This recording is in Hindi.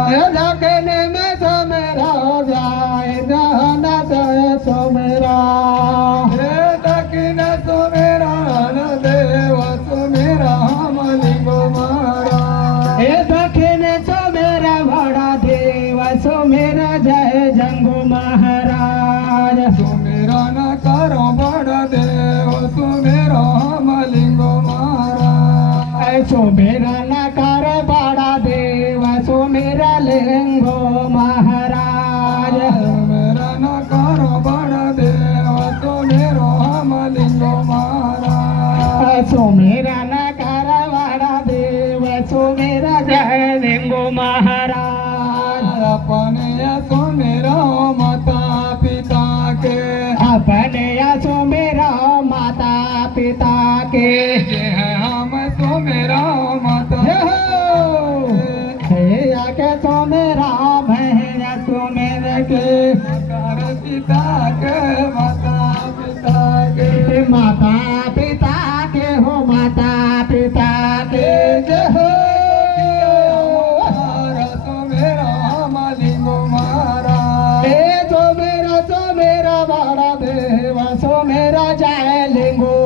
दक्षिण में सोमेरा जाए जहाना जय सोमेरा दक्षिण सोमेरा देव सोमेरा मलिंगो मारा दक्षिण सोमेरा बड़ा देव सोमेरा जय जंगू महाराज सोमेरा न करो बड़ा देव सोमेरा मलिंगो मारा सोमेरा न कर बड़ा देव सोमेरा लिंगो महाराज मेरा न करो बड़ा देव सोमेरा मलिंगो मारा सोमेरा न कर बड़ा देव सोमेरा जय लिंगो महाराज अपने सोमेरा माता पिता के अपने सोमेरा माता पिता के है हम सोमेरा माता के सोमेरा भैया सोमेर के कर पिता के माता पिता के माता पिता के हो माता पिता के जय हो सोमेरा मलिंगो मारा सोमेरा सोमेरा बड़ा देव सोमेरा जय लिंगो